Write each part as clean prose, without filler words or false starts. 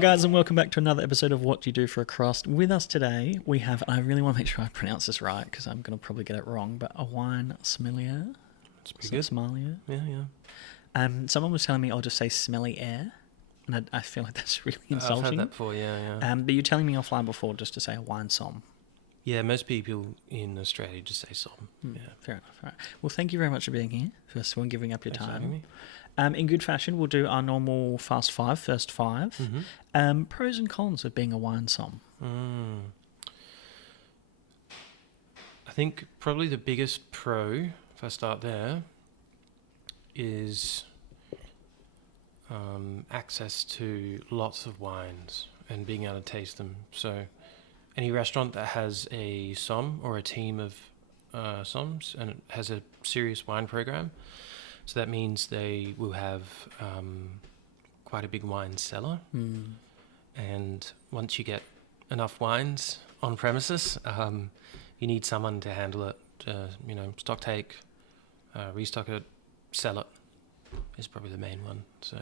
on, guys, and welcome back to another episode of What Do You Do for a Crust. With us today, we have, and I really want to make sure I pronounce this right because I'm going to probably get it wrong, but a wine sommelier. It's pretty good. Sommelier. Yeah. Someone was telling me I'll just say smelly air, and I feel like that's really insulting. I've heard that before, yeah. But you're telling me offline before just to say a wine som. Yeah, most people in Australia just say som. Yeah. Fair enough. All right. Well, thank you very much for being here, first of all, and giving up your Thanks for having time. me. In good fashion, we'll do our normal fast five, first five. Mm-hmm. Pros and cons of being a wine som. I think probably the biggest pro, if I start there, is access to lots of wines and being able to taste them. So any restaurant that has a som or a team of soms and it has a serious wine program, so that means they will have quite a big wine cellar. And once you get enough wines on premises, you need someone to handle it, stock take, restock it, sell it is probably the main one. So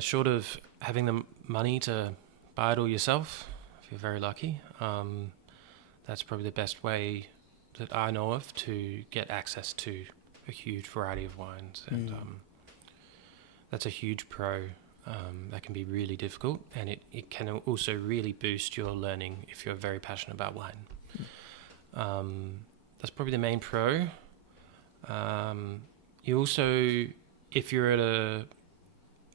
short of having the money to buy it all yourself, if you're very lucky, that's probably the best way that I know of to get access to a huge variety of wines. And that's a huge pro. That can be really difficult, and it can also really boost your learning if you're very passionate about wine. That's probably the main pro. You also, if you're at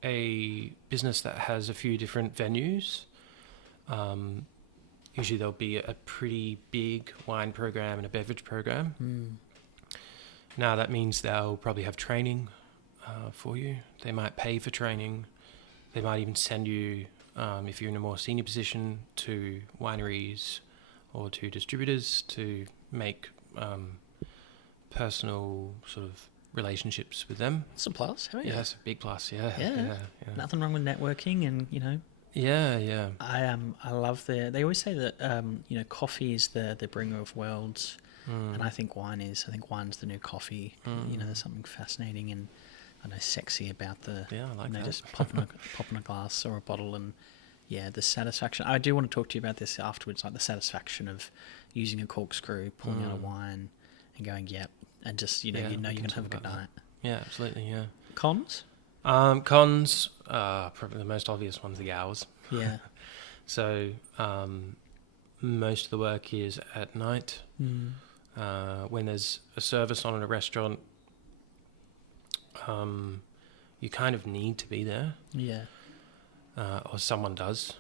a business that has a few different venues, usually there'll be a pretty big wine program and a beverage program. Now that means they'll probably have training for you. They might pay for training. They might even send you, if you're in a more senior position, to wineries or to distributors to make personal sort of relationships with them. That's a plus. Hell yeah. Yeah, that's a big plus. Yeah. Nothing wrong with networking, and Yeah. I love they always say that coffee is the bringer of worlds, and I think wine is. I think wine's the new coffee. There's something fascinating and sexy about just popping a glass or a bottle, and the satisfaction. I do want to talk to you about this afterwards, like the satisfaction of using a corkscrew, pulling out a wine, and going yep, and just you're gonna have a good night. Yeah, absolutely. Yeah. Cons? Cons, probably the most obvious one's the hours. Yeah. So most of the work is at night. When there's a service on in a restaurant, you kind of need to be there. Yeah. Or someone does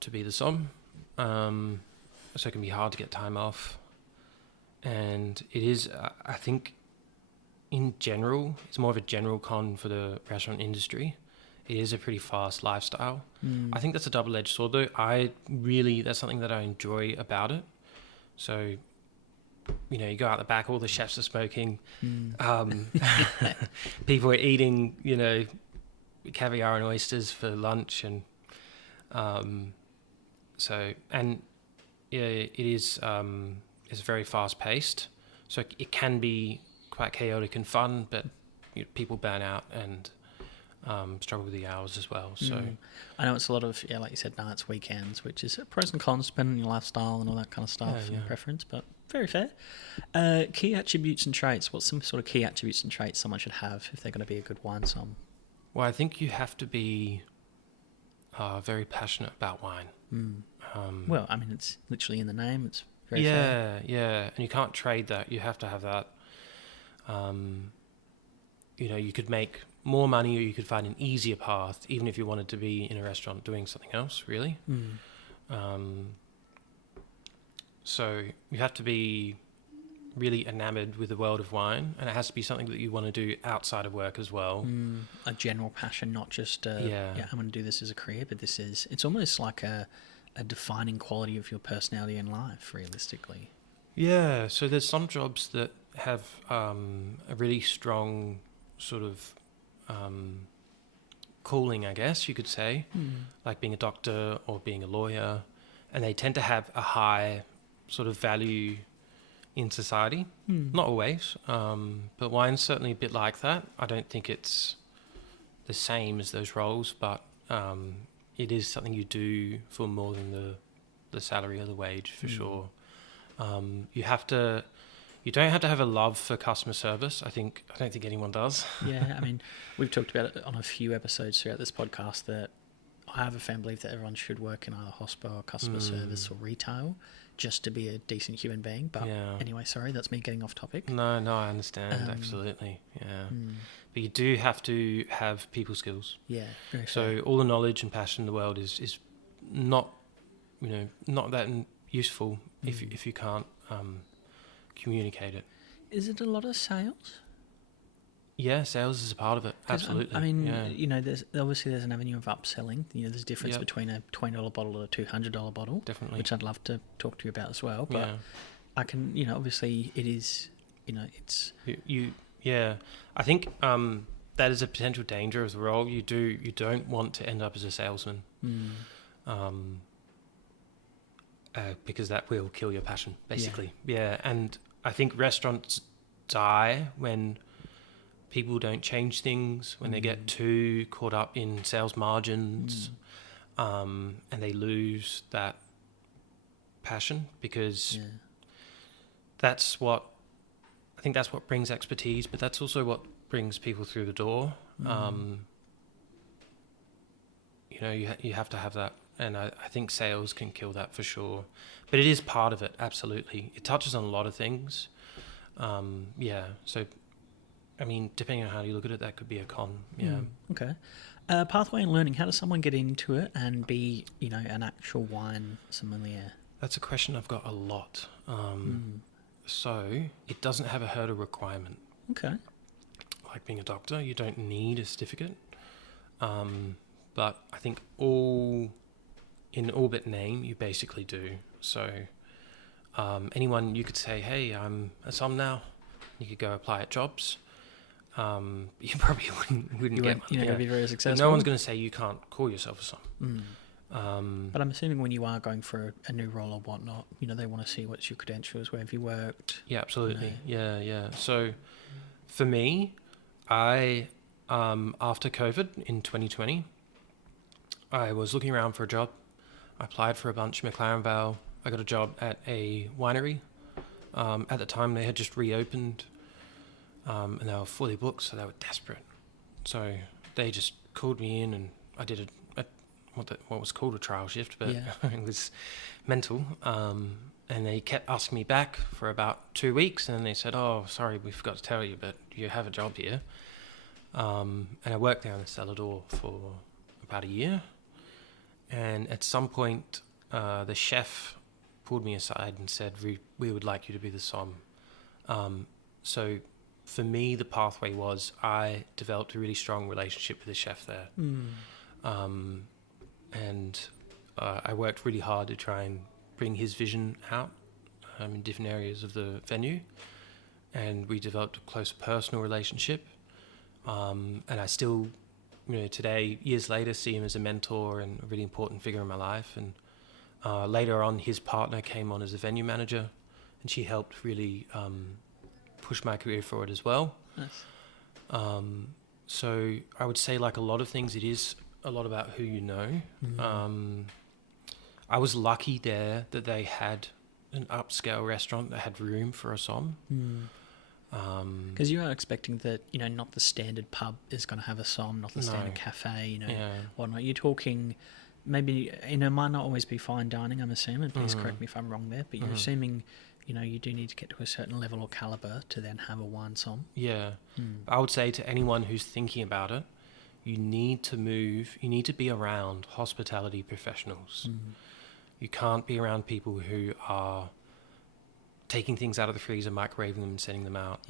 to be the som. So it can be hard to get time off. And it is, I think, in general, it's more of a general con for the restaurant industry. It is a pretty fast lifestyle. I think that's a double-edged sword, though. That's something that I enjoy about it. So, you go out the back, all the chefs are smoking. People are eating, caviar and oysters for lunch. And it is it's very fast-paced. So it can be quite chaotic and fun, but people burn out and struggle with the hours as well. So I know it's a lot of like you said, nights, weekends, which is pros and cons depending on your lifestyle and all that kind of stuff and preference, but very fair. Key attributes and traits. What's some sort of key attributes and traits someone should have if they're going to be a good wine som? Well, I think you have to be very passionate about wine. Well, I mean, it's literally in the name. It's very fair. Yeah, and you can't trade that. You have to have that. You could make more money, or you could find an easier path, even if you wanted to be in a restaurant doing something else, really. So you have to be really enamored with the world of wine, and it has to be something that you want to do outside of work as well. A general passion, not just I'm going to do this as a career, but it's almost like a defining quality of your personality in life, realistically. Yeah, so there's some jobs that have a really strong sort of calling, I guess you could say, like being a doctor or being a lawyer, and they tend to have a high sort of value in society. Not always, but wine's certainly a bit like that. I don't think it's the same as those roles, but it is something you do for more than the salary or the wage, for sure. You don't have to have a love for customer service. I don't think anyone does. Yeah, I mean, we've talked about it on a few episodes throughout this podcast that I have a firm belief that everyone should work in either hospital or customer service or retail just to be a decent human being. But anyway, sorry, that's me getting off topic. No, I understand. Absolutely. Yeah. But you do have to have people skills. Yeah, very So fair. all the knowledge and passion in the world is not, not that useful if you can't communicate it. Is it a lot of sales? Yeah, sales is a part of it. Absolutely. I mean, there's an avenue of upselling. There's a difference between a $20 bottle and a $200 bottle. Definitely. Which I'd love to talk to you about as well. But I can, obviously it is, it's... Yeah. I think that is a potential danger of the role. You don't want to end up as a salesman. Because that will kill your passion, basically. Yeah. And I think restaurants die when people don't change things, when they get too caught up in sales margins, and they lose that passion, because that's what brings expertise, but that's also what brings people through the door. You have to have that, and I think sales can kill that for sure. But it is part of it, absolutely. It touches on a lot of things. So I mean, depending on how you look at it, that could be a con. Yeah. Okay. Pathway and learning. How does someone get into it and be, an actual wine sommelier? That's a question I've got a lot. So it doesn't have a hurdle requirement. Okay. Like being a doctor, you don't need a certificate. But I think in all but name, you basically do. So anyone, you could say, hey, I'm a som now. You could go apply at jobs. You probably wouldn't get one. You're not going to be very successful. But no one's going to say you can't call yourself a som. But I'm assuming when you are going for a new role or whatnot, they want to see what's your credentials, where have you worked. Yeah, absolutely. Yeah. So for me, I after COVID in 2020, I was looking around for a job. I applied for a bunch in McLaren Vale. I got a job at a winery. At the time, they had just reopened. And they were fully booked, so they were desperate. So they just called me in, and I did what was called a trial shift, but it was mental. And they kept asking me back for about 2 weeks, and then they said, "Oh, sorry, we forgot to tell you, but you have a job here." And I worked there in the cellar door for about a year. And at some point, the chef pulled me aside and said, "We would like you to be the som." So for me, the pathway was I developed a really strong relationship with the chef there. And I worked really hard to try and bring his vision out in different areas of the venue. And we developed a close personal relationship. And I still, today, years later, see him as a mentor and a really important figure in my life. And later on, his partner came on as a venue manager, and she helped really push my career forward as well. Nice. So I would say, like a lot of things, it is a lot about who you know. I was lucky there that they had an upscale restaurant that had room for a som. Because you are expecting that, not the standard pub is going to have a som, not the standard cafe, whatnot. You're talking maybe, it might not always be fine dining, I'm assuming. Please correct me if I'm wrong there. But you're assuming, you do need to get to a certain level or caliber to then have a wine som. Yeah. I would say to anyone who's thinking about it, you need to be around hospitality professionals. You can't be around people who are taking things out of the freezer, microwaving them and sending them out.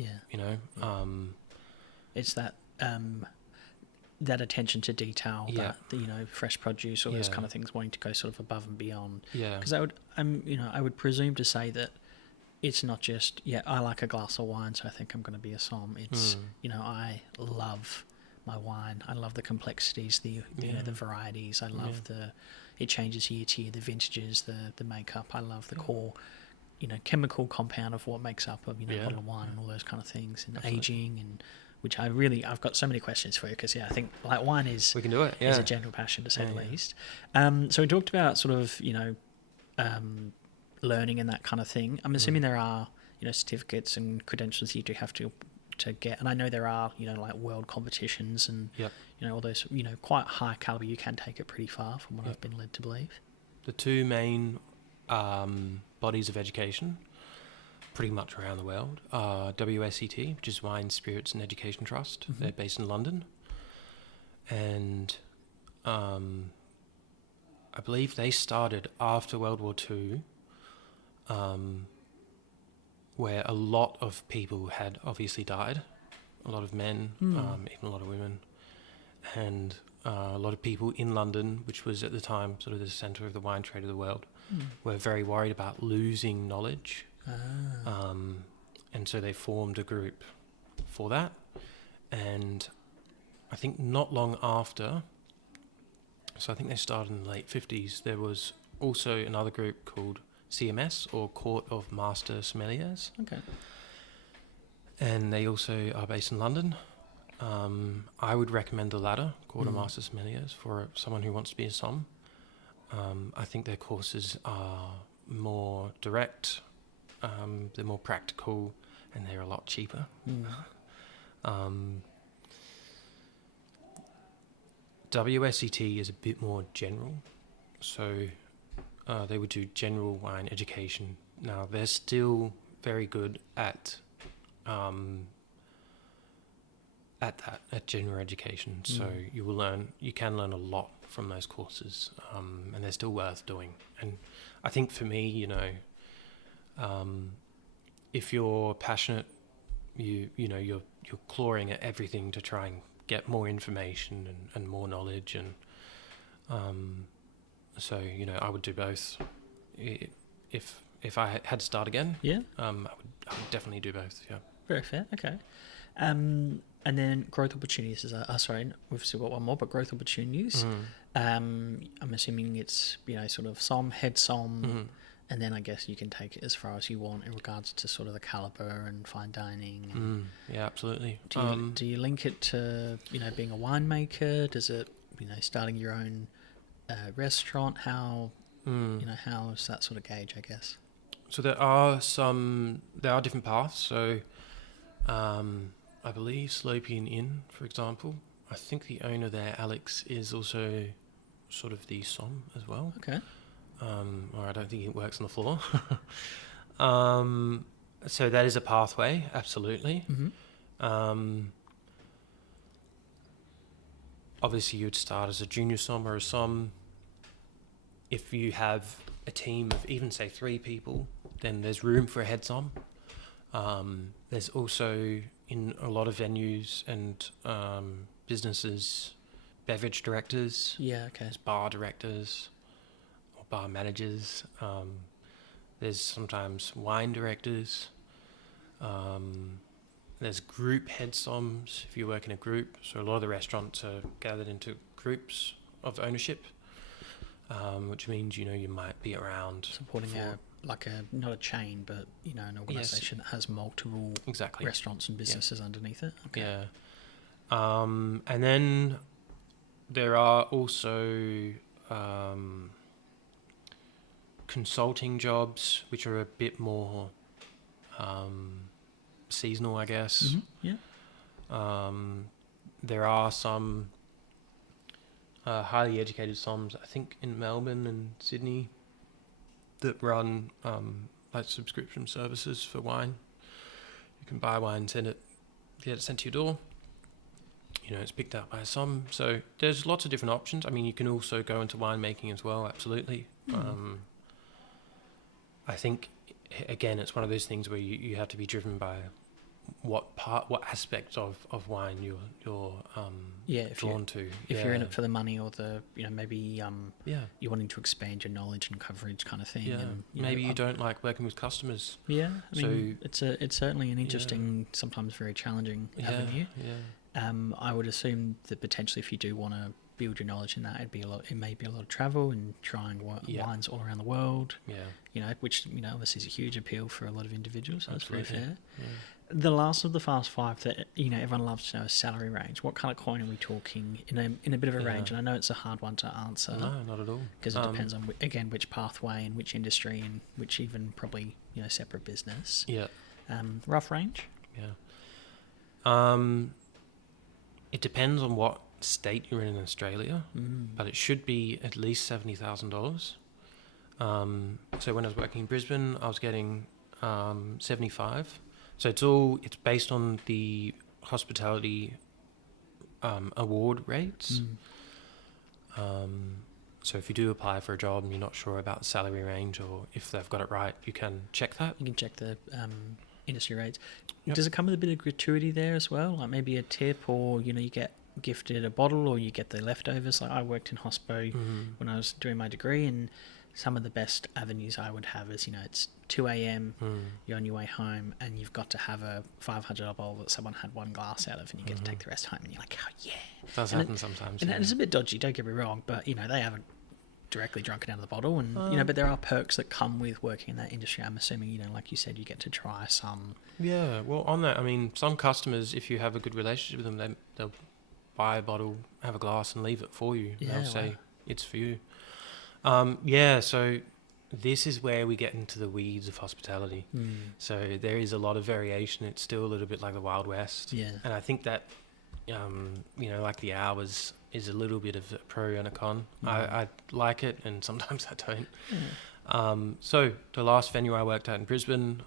It's that that attention to detail, that fresh produce, all those kind of things, wanting to go sort of above and beyond. Because I would presume to say that it's not just I like a glass of wine, so I think I'm going to be a som. It's I love my wine. I love the complexities, the varieties. I love it changes year to year, the vintages, the makeup. I love the core chemical compound of what makes up a bottle of wine and all those kind of things, and aging and which I've got so many questions for you because I think like wine is We can do it. Yeah. is a general passion to say the Yeah. least. So we talked about sort of learning and that kind of thing. I'm assuming there are certificates and credentials you do have to get, and I know there are like world competitions and Yep. all those quite high caliber. You can take it pretty far from what Yep. I've been led to believe. The two main bodies of education pretty much around the world are WSET, which is Wine, Spirits and Education Trust. They're based in London. And I believe they started after World War II, where a lot of people had obviously died. A lot of men, even a lot of women. And a lot of people in London, which was at the time sort of the centre of the wine trade of the world, were very worried about losing knowledge. And so they formed a group for that. And I think not long after, so I think they started in the late 50s, there was also another group called CMS, or Court of Master Sommeliers. Okay. And they also are based in London. I would recommend the latter, Court of Master Sommeliers, for someone who wants to be a somm. I think their courses are more direct, they're more practical, and they're a lot cheaper. WSET is a bit more general, so they would do general wine education. Now, they're still very good at general education, so you can learn a lot from those courses, and they're still worth doing. And I think for me, if you're passionate, you're clawing at everything to try and get more information and more knowledge, and so I would do both. If I had to start again, I would definitely do both. Yeah. Very fair. Okay. And then growth opportunities sorry, we've still got one more, but growth opportunities. I'm assuming it's sort of head somm, and then I guess you can take it as far as you want in regards to sort of the caliber and fine dining. And yeah, absolutely. do you link it to being a winemaker? Does it starting your own restaurant? How how is that sort of gauge, I guess? So there are different paths. So I believe Slopian Inn, for example, I think the owner there, Alex, is also sort of the somm as well. Okay. Or I don't think he works on the floor. So that is a pathway, absolutely. Obviously, you'd start as a junior somm or a somm. If you have a team of even, say, 3 people, then there's room for a head somm. There's also, in a lot of venues and businesses, beverage directors. Yeah, okay. There's bar directors or bar managers. There's sometimes wine directors. There's group head somms if you work in a group. So a lot of the restaurants are gathered into groups of ownership, which means you might be around supporting not a chain, but an organisation that has multiple restaurants and businesses underneath it. Okay. Yeah. And then there are also consulting jobs, which are a bit more seasonal, I guess. Yeah. There are some highly educated somms, I think, in Melbourne and Sydney, that run like subscription services for wine. You can buy wine, get it sent to your door. It's picked up by a somm. So there's lots of different options. I mean, you can also go into winemaking as well, absolutely. I think, again, it's one of those things where you have to be driven by what aspect of wine you're drawn to. If you're in it for the money, or the maybe you're wanting to expand your knowledge and coverage kind of thing. Yeah. And, maybe you don't like working with customers. Yeah, I mean, it's certainly an interesting, sometimes very challenging avenue. Yeah. I would assume that potentially, if you do want to build your knowledge in that, it may be a lot of travel and trying wines all around the world. Yeah. Which obviously is a huge appeal for a lot of individuals. So that's very fair. The last of the fast five that everyone loves to know is salary range. What kind of coin are we talking in a bit of a range? And I know it's a hard one to answer. No, not at all. Because it depends on again which pathway and which industry and which even probably separate business. Yeah. Rough range. Yeah. It depends on what state you're in Australia, but it should be at least $70,000. So when I was working in Brisbane, I was getting 75. So it's based on the hospitality award rates. So if you do apply for a job and you're not sure about the salary range or if they've got it right, you can check that. You can check the industry rates. Yep. Does it come with a bit of gratuity there as well? Like maybe a tip, or you get gifted a bottle, or you get the leftovers? Like I worked in hospo when I was doing my degree, and some of the best avenues I would have is it's 2 a.m. You're on your way home, and you've got to have a $500 bowl that someone had one glass out of, and you get to take the rest home, and you're like, oh yeah. It does happen sometimes. And it's a bit dodgy. Don't get me wrong, but they haven't directly drunk it out of the bottle, and but there are perks that come with working in that industry. I'm assuming like you said, you get to try some. Yeah, well, on that, I mean, some customers, if you have a good relationship with them, they'll buy a bottle, have a glass, and leave it for you. Yeah, They'll say wow. it's for you. So this is where we get into the weeds of hospitality. So there is a lot of variation. It's still a little bit like the Wild West. Yeah. And I think that like the hours is a little bit of a pro and a con. I like it, and sometimes I don't. So the last venue I worked at in Brisbane,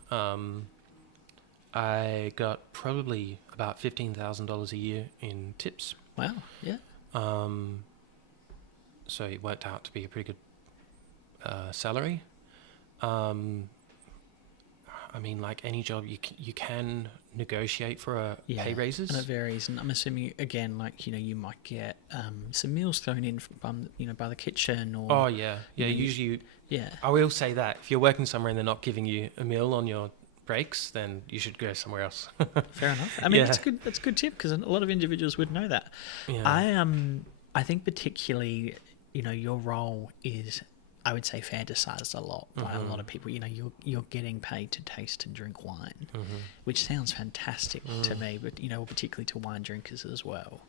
I got probably about $15,000 a year in tips. Wow. Yeah. So it worked out to be a pretty good salary. I mean, like any job, you can negotiate for pay raises. And it varies. And I'm assuming, again, like, you might get some meals thrown in from, by the kitchen or... Oh, yeah. Yeah, usually... Yeah. I will say that. If you're working somewhere and they're not giving you a meal on your breaks, then you should go somewhere else. Fair enough. I mean, that's a good tip, because a lot of individuals would know that. Yeah. I think particularly, your role is... I would say fantasized a lot by a lot of people. You're getting paid to taste and drink wine, which sounds fantastic to me, but, particularly to wine drinkers as well.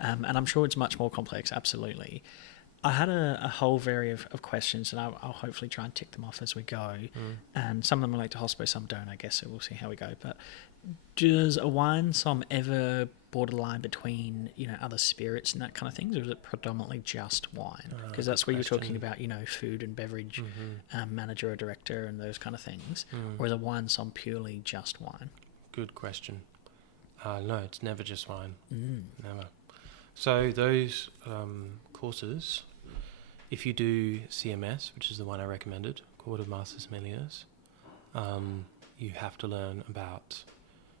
And I'm sure it's much more complex, absolutely. I had a whole variety of questions, and I'll hopefully try and tick them off as we go. And some of them relate to hospo, some don't, I guess, so we'll see how we go. But does a wine som ever borderline between, other spirits and that kind of things, or is it predominantly just wine? Because that's where you're talking about, food and beverage manager or director and those kind of things. Or is a wine som purely just wine? Good question. No, it's never just wine. Never. So those courses, if you do CMS, which is the one I recommended, Court of Master Sommeliers, you have to learn about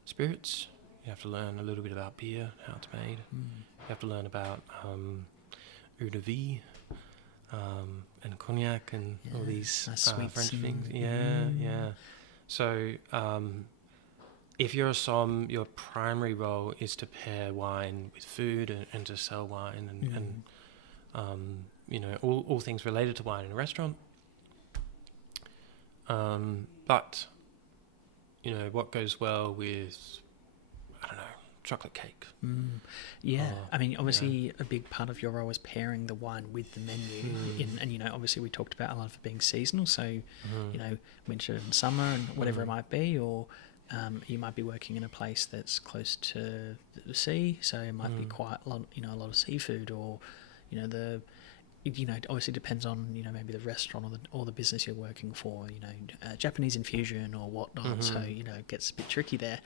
spirits. You have to learn a little bit about beer, how it's made. You have to learn about eau de vie and cognac and all these French things. Yeah. So if you're a som, your primary role is to pair wine with food and to sell wine and all things related to wine in a restaurant. But what goes well with, I don't know, chocolate cake. I mean, obviously a big part of your role is pairing the wine with the menu. And obviously we talked about a lot of it being seasonal, so winter and summer and whatever it might be, or you might be working in a place that's close to the sea, so it might be quite a lot, a lot of seafood, or it obviously depends on maybe the restaurant or the business you're working for, Japanese infusion or whatnot. So it gets a bit tricky there.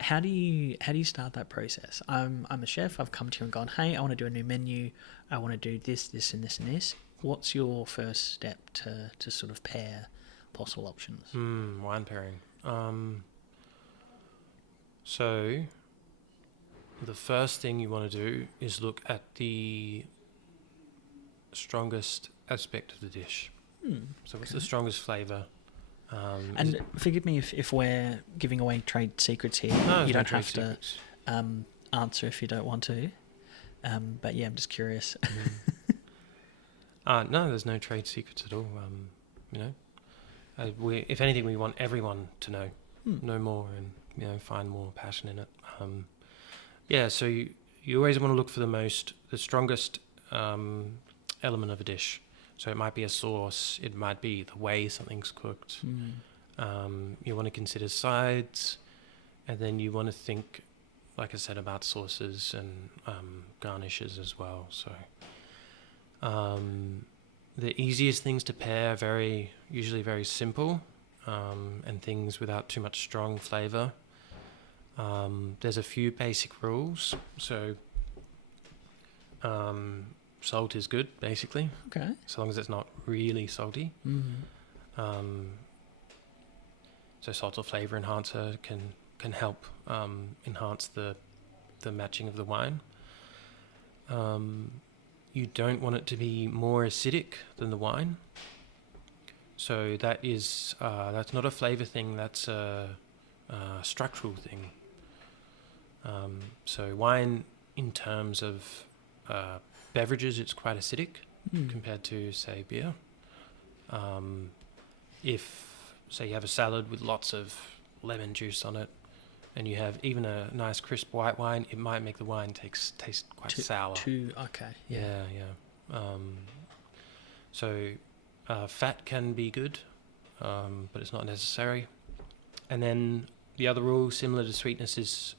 How do you start that process? I'm a chef. I've come to you and gone, hey, I want to do a new menu. I want to do this, and this, and this. What's your first step to sort of pair possible options? Wine pairing. So the first thing you want to do is look at the strongest aspect of the dish. So what's the strongest flavour? And forgive me if we're giving away trade secrets here. No, you don't no have to answer if you don't want to. But yeah, I'm just curious. No, there's no trade secrets at all. If anything, we want everyone to know more, and find more passion in it. So you always want to look for the strongest element of a dish. So it might be a sauce, it might be the way something's cooked. You want to consider sides, and then you want to think, like I said, about sauces and garnishes as well. So the easiest things to pair are usually very simple, and things without too much strong flavour. There's a few basic rules. So salt is good, basically. Okay. So long as it's not really salty. So salt or flavour enhancer can help enhance the matching of the wine. You don't want it to be more acidic than the wine. So that's not a flavour thing, that's a structural thing. So wine, in terms of beverages, it's quite acidic compared to, say, beer. If, say, you have a salad with lots of lemon juice on it, and you have even a nice crisp white wine, it might make the wine taste quite sour. Okay. Yeah. So fat can be good, but it's not necessary. And then the other rule, similar to sourness, is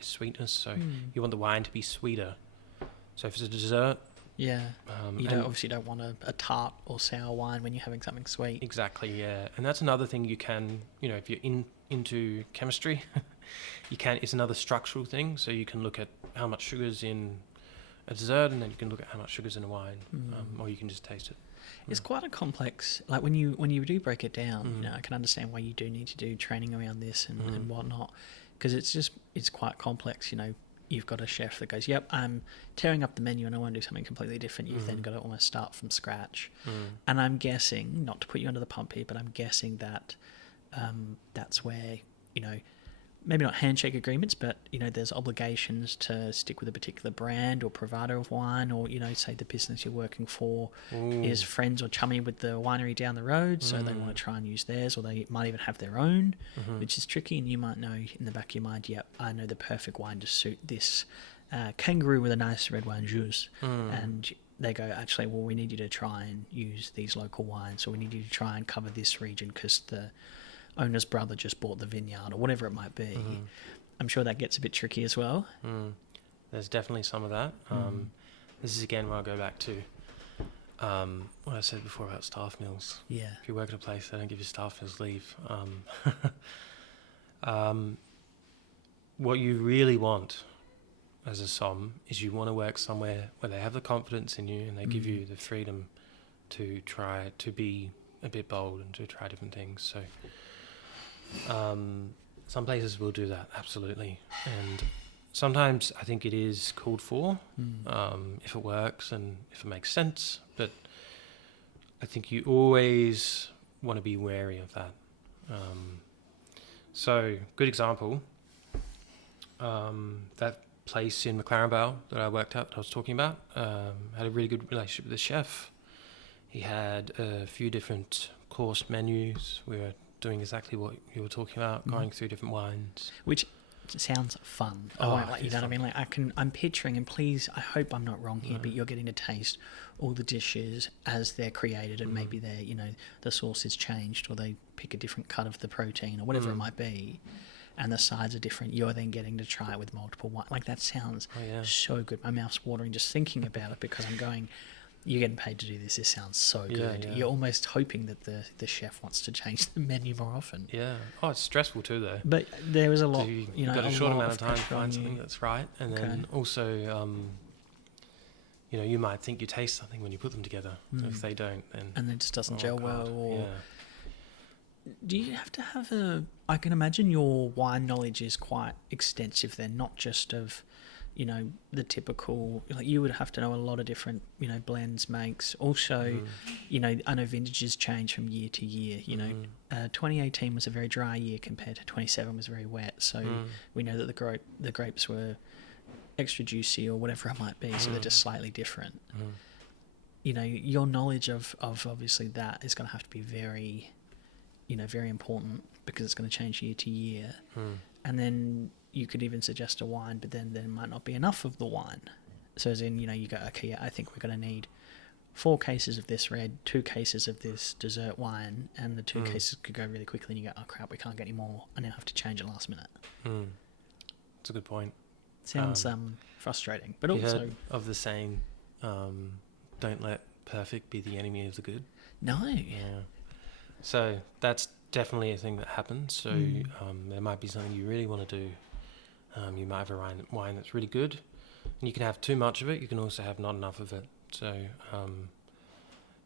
sweetness. So you want the wine to be sweeter. So if it's a dessert, you obviously don't want a tart or sour wine when you're having something sweet. Exactly, yeah. And that's another thing you can, if you're into chemistry, it's another structural thing. So you can look at how much sugar's in a dessert, and then you can look at how much sugar's in a wine, or you can just taste it. It's quite a complex, like when you do break it down, I can understand why you do need to do training around this and whatnot, because it's quite complex. You've got a chef that goes, yep, I'm tearing up the menu and I want to do something completely different. You've then got to almost start from scratch. And I'm guessing, not to put you under the pump here, but I'm guessing that that's where, maybe not handshake agreements, but, there's obligations to stick with a particular brand or provider of wine, or, say the business you're working for is friends or chummy with the winery down the road, so they want to try and use theirs, or they might even have their own, which is tricky, and you might know in the back of your mind, yep, I know the perfect wine to suit this kangaroo with a nice red wine juice, and they go, actually, well, we need you to try and use these local wines, or we need you to try and cover this region because the owner's brother just bought the vineyard, or whatever it might be. I'm sure that gets a bit tricky as well. There's definitely some of that. This is again where I'll go back to what I said before about staff meals. Yeah. If you work at a place, they don't give you staff meals, leave. What you really want as a som is you want to work somewhere where they have the confidence in you and they give you the freedom to try to be a bit bold and to try different things. So some places will do that, absolutely. And sometimes I think it is called for, if it works and if it makes sense. But I think you always want to be wary of that. So, good example, that place in McLaren Vale that I worked at, that I was talking about, had a really good relationship with the chef. He had a few different course menus. We were doing exactly what you were talking about, going through different wines. Which sounds fun. I won't let you know what I mean. Like I'm picturing, and please, I hope I'm not wrong here, but you're getting to taste all the dishes as they're created, and maybe they're, the sauce is changed, or they pick a different cut of the protein, or whatever it might be, and the sides are different. You're then getting to try it with multiple wine. Like, that sounds so good. My mouth's watering just thinking about it, because I'm going, you're getting paid to do this. This sounds so good. Yeah. You're almost hoping that the chef wants to change the menu more often. Yeah. Oh, it's stressful too, though. But there was a lot. You've got a short amount of time to find something that's right, and then also, you might think you taste something when you put them together. If they don't, then and it just doesn't gel well. Or do you have to have I can imagine your wine knowledge is quite extensive. Then, not just of the typical, like, you would have to know a lot of different, blends, makes. Also, I know vintages change from year to year. 2018 was a very dry year compared to 27 was very wet. So we know that the grapes were extra juicy or whatever it might be. So they're just slightly different. Your knowledge of obviously that is going to have to be very, very important. because it's going to change year to year. Mm. And then you could even suggest a wine, but then there might not be enough of the wine. So as in, you go, okay, yeah, I think we're going to need 4 cases of this red, 2 cases of this dessert wine, and the 2 cases could go really quickly, and you go, oh crap, we can't get any more. I now have to change it last minute. That's a good point. Sounds frustrating, but you also heard of the saying, don't let perfect be the enemy of the good. no. Yeah. So that's definitely a thing that happens. So there might be something you really want to do. You might have a wine that's really good, and you can have too much of it. You can also have not enough of it. So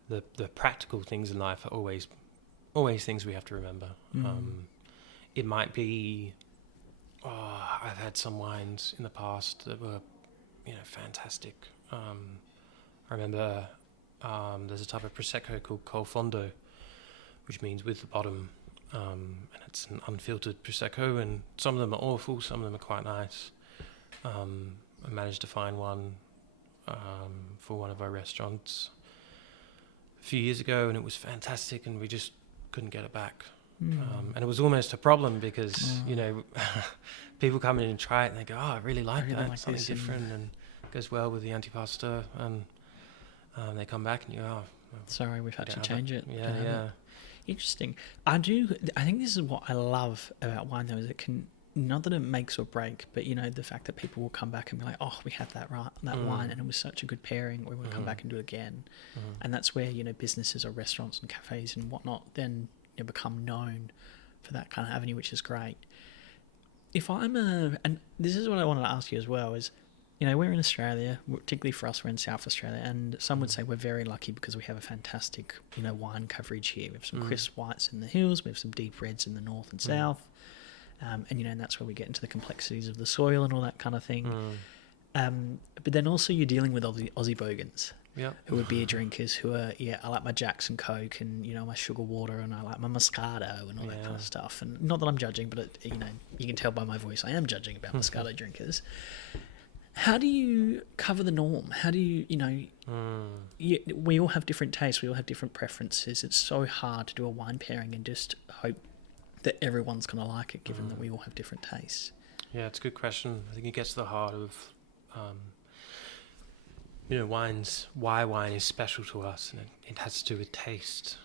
the practical things in life are always things we have to remember. It might be, I've had some wines in the past that were, fantastic. I remember there's a type of Prosecco called Col Fondo, which means with the bottom, and it's an unfiltered Prosecco, and some of them are awful, some of them are quite nice. I managed to find one for one of our restaurants a few years ago, and it was fantastic, and we just couldn't get it back. And it was almost a problem because, people come in and try it and they go, I really like that, like something this, different, and it goes well with the antipasto, and they come back and you go, sorry, we've had to change it. Yeah. Interesting. I think this is what I love about wine, though, is it can, not that it makes or break, but the fact that people will come back and be like, oh, we had that wine and it was such a good pairing, we want to come back and do it again. And that's where businesses or restaurants and cafes and whatnot then become known for that kind of avenue, which is great. If and this is what I wanted to ask you as well, is we're in Australia, particularly for us, we're in South Australia, and some would say we're very lucky because we have a fantastic wine coverage here. We have some crisp whites in the hills, we have some deep reds in the north and south. And that's where we get into the complexities of the soil and all that kind of thing. But then also you're dealing with Aussie bogans, who are beer drinkers, who are, I like my Jackson Coke and, my sugar water, and I like my Moscato and all that kind of stuff. And not that I'm judging, but, you can tell by my voice I am judging about Moscato drinkers. How do you cover the norm? How do you, we all have different tastes, we all have different preferences. It's so hard to do a wine pairing and just hope that everyone's going to like it, given that we all have different tastes. Yeah, it's a good question. I think it gets to the heart of, why wine is special to us, and it has to do with taste.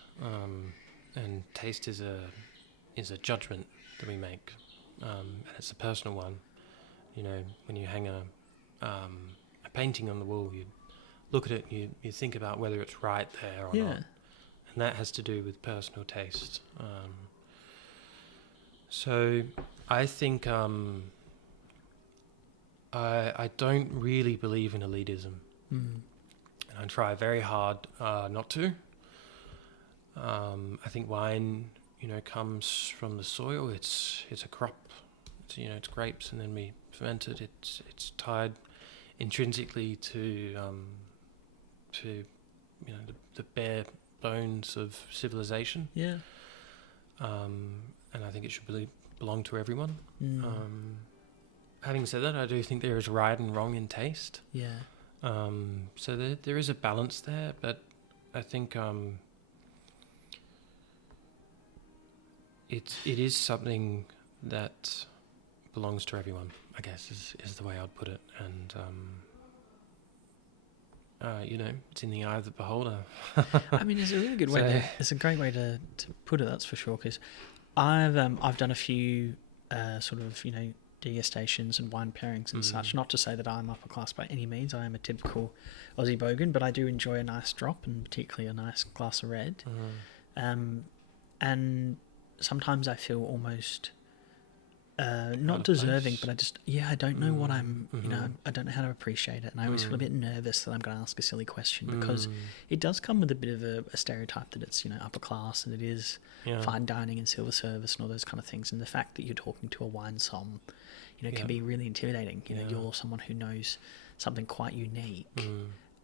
And taste is a judgment that we make, and it's a personal one. When you hang a painting on the wall, you look at it, and you think about whether it's right there or not, and that has to do with personal taste. So I think I don't really believe in elitism, and I try very hard not to. I think wine, comes from the soil. It's a crop. It's grapes, and then we ferment it. It's tied intrinsically to the bare bones of civilization. Yeah. And I think it should belong to everyone. Having said that, I do think there is right and wrong in taste. Yeah. So there is a balance there, but I think it is something that belongs to everyone, I guess, is the way I'd put it. And it's in the eye of the beholder. I mean, it's a really good way. It's a great way to put it. That's for sure. Because I've done a few degustations and wine pairings and such. Not to say that I'm upper class by any means. I am a typical Aussie bogan, but I do enjoy a nice drop, and particularly a nice glass of red. And sometimes I feel almost not deserving, but I don't know what I'm, I don't know how to appreciate it. And I always feel a bit nervous that I'm going to ask a silly question, because it does come with a bit of a stereotype that it's, upper class, and it is fine dining and silver service and all those kind of things. And the fact that you're talking to a wine som, can be really intimidating. You're someone who knows something quite unique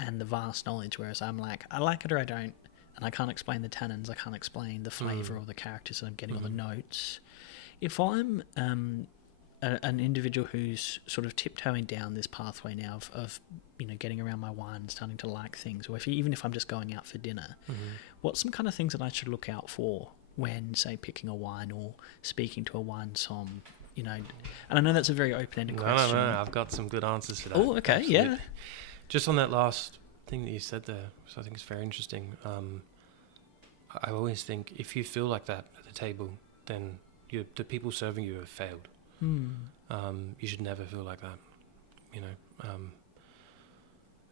and the vast knowledge, whereas I'm like, I like it or I don't. And I can't explain the tannins, I can't explain the flavour or the characters that I'm getting or the notes. If I'm an individual who's sort of tiptoeing down this pathway now of getting around my wine and starting to like things, or even if I'm just going out for dinner, what's some kind of things that I should look out for when, say, picking a wine or speaking to a wine som? You know, and I know that's a very open-ended question. No, I've got some good answers to that. Oh, okay, Absolutely. yeah. Just on that last thing that you said there, which I think is very interesting. I always think if you feel like that at the table, then the people serving you have failed. You should never feel like that, you know.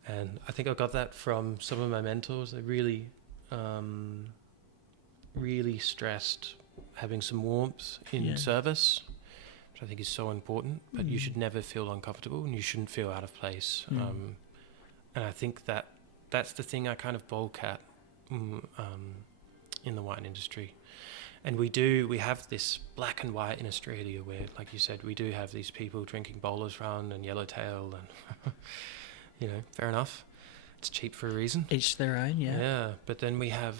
And I think I got that from some of my mentors. They really, really stressed having some warmth in service, which I think is so important. But you should never feel uncomfortable, and you shouldn't feel out of place. And I think that's the thing I kind of bulk at in the wine industry. And we have this black and white in Australia where, like you said, we do have these people drinking bowlers run and yellowtail and, you know, fair enough. It's cheap for a reason. Each their own, yeah. Yeah, but then we have,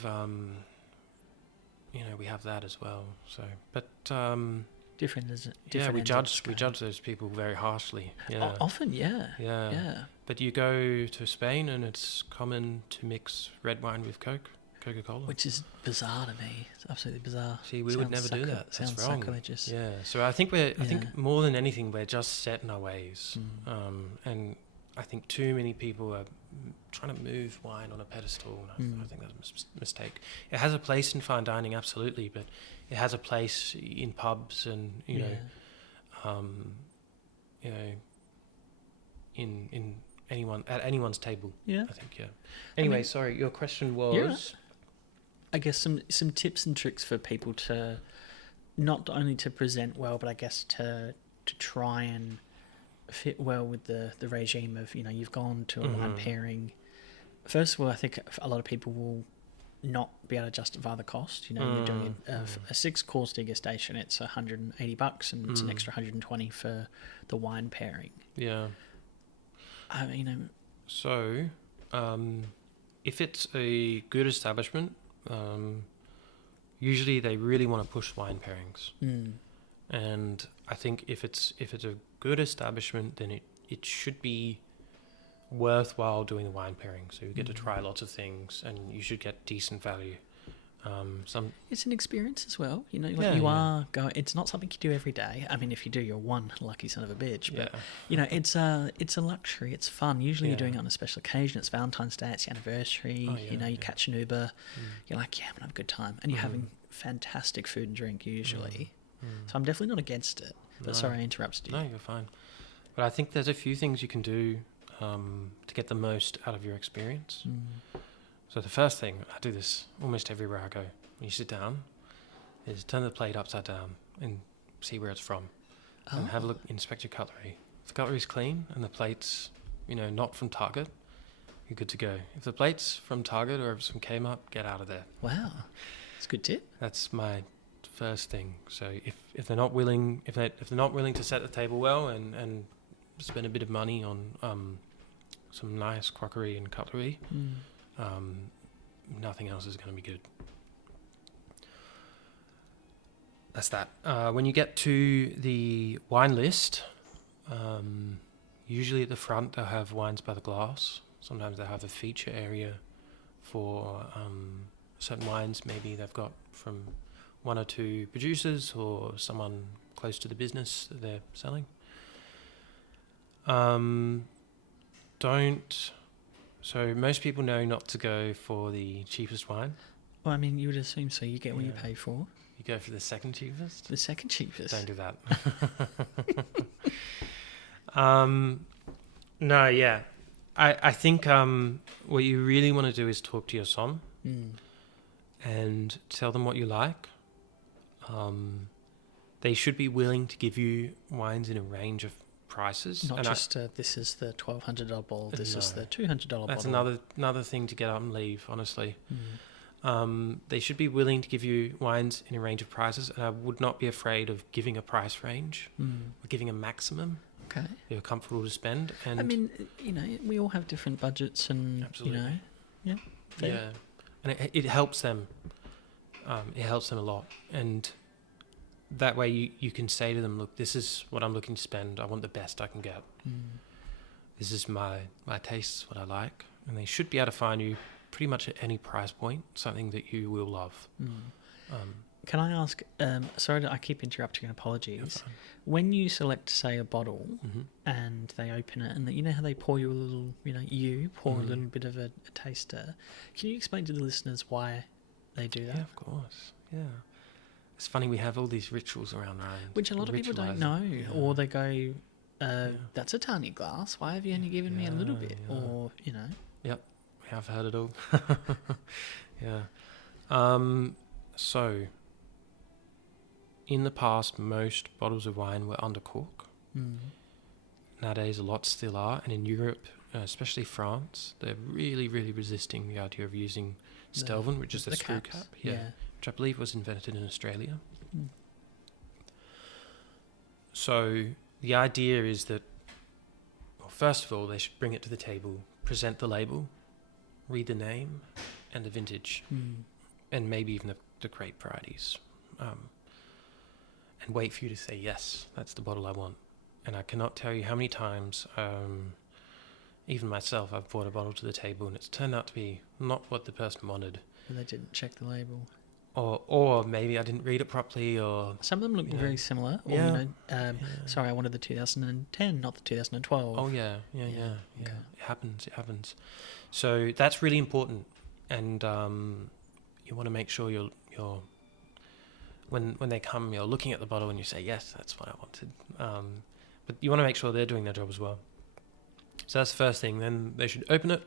you know, we have that as well. So, but Different, is it? yeah, we judge those people very harshly. Yeah, Often, yeah. yeah. But you go to Spain and it's common to mix red wine with Coca-Cola. Which is bizarre to me. It's absolutely bizarre. See, we would never do that. That's Sounds wrong. sacrilegious. Yeah. So I think I think more than anything, we're just set in our ways. And I think too many people are trying to move wine on a pedestal. And I think that's a mistake. It has a place in fine dining, absolutely, but it has a place in pubs and you know, in anyone's table. Yeah. I think. Yeah. Anyway, sorry. Your question was. I guess some tips and tricks for people to not only to present well, but I guess to try and fit well with the regime of, you know, you've gone to a wine pairing. First of all, I think a lot of people will not be able to justify the cost. You know, you're doing a 6-course degustation, it's $180 and it's an extra 120 for the wine pairing. Yeah. I mean, so if it's a good establishment, usually they really want to push wine pairings. And I think if it's a good establishment, then it should be worthwhile doing the wine pairing. So you get to try lots of things, and you should get decent value. It's an experience as well. You know, like are going. It's not something you do every day. I mean, if you do, you're one lucky son of a bitch. But you know, it's a luxury. It's fun. Usually, you're doing it on a special occasion. It's Valentine's Day. It's your anniversary. You know, you catch an Uber. You're like, yeah, I'm gonna have a good time, and you're having fantastic food and drink usually. So I'm definitely not against it. But sorry, I interrupted you. No, you're fine. But I think there's a few things you can do to get the most out of your experience. So the first thing, I do this almost everywhere I go, when you sit down, is turn the plate upside down and see where it's from. And have a look, inspect your cutlery. If the cutlery's clean and the plate's, you know, not from Target, you're good to go. If the plate's from Target or if it's from Kmart, get out of there. Wow. That's a good tip. That's my first thing. So if they're not willing to set the table well and spend a bit of money on some nice crockery and cutlery, nothing else is going to be good. That's that. When you get to the wine list, usually at the front they'll have wines by the glass. Sometimes they'll have a feature area for certain wines. Maybe they've got from 1 or 2 producers or someone close to the business that they're selling. So most people know not to go for the cheapest wine. Well, I mean, you would assume so. You get what you pay for. You go for the second cheapest? The second cheapest. Don't do that. No, yeah. I think what you really want to do is talk to your som and tell them what you like. They should be willing to give you wines in a range of prices. Not just this is the $1,200 bottle, this is the $200 bottle. That's another thing to get up and leave, honestly. They should be willing to give you wines in a range of prices, and I would not be afraid of giving a price range or giving a maximum. Okay. You're comfortable to spend. And I mean, you know, we all have different budgets and, absolutely. You know, fair. Yeah. And it helps them. It helps them a lot. And that way you can say to them, look, this is what I'm looking to spend. I want the best I can get. This is my tastes, what I like. And they should be able to find you pretty much at any price point, something that you will love. Can I ask? Sorry, I keep interrupting. Apologies. You're fine. When you select, say, a bottle, Mm-hmm. and they open it, and you know how they pour you a little, you pour Mm-hmm. a little bit of a taster. Can you explain to the listeners why they do that? Yeah, of course. Yeah. It's funny, we have all these rituals around wine. Which a lot of people don't Ritualise know, it. or they go, Yeah. "That's a tiny glass. Why have you only given me a little bit?" Yeah. Or Yep, we have heard it all. Yeah. So, in the past, most bottles of wine were under cork. Mm. Nowadays, a lot still are. And in Europe, especially France, they're really, really resisting the idea of using Stelvin, which is the screw caps. cap. Yeah. Which I believe was invented in Australia. Mm. So, the idea is that, well, first of all, they should bring it to the table, present the label, read the name and the vintage, and maybe even the grape varieties, and wait for you to say, yes, that's the bottle I want. And I cannot tell you how many times, even myself, I've brought a bottle to the table and it's turned out to be not what the person wanted. But they didn't check the label. Or maybe I didn't read it properly, or... Some of them look very similar. Or, Yeah. Sorry, I wanted the 2010, not the 2012. Oh, yeah. Okay. It happens. So that's really important. And you want to make sure you're when they come, you're looking at the bottle and you say, yes, that's what I wanted. But you want to make sure they're doing their job as well. So that's the first thing. Then they should open it.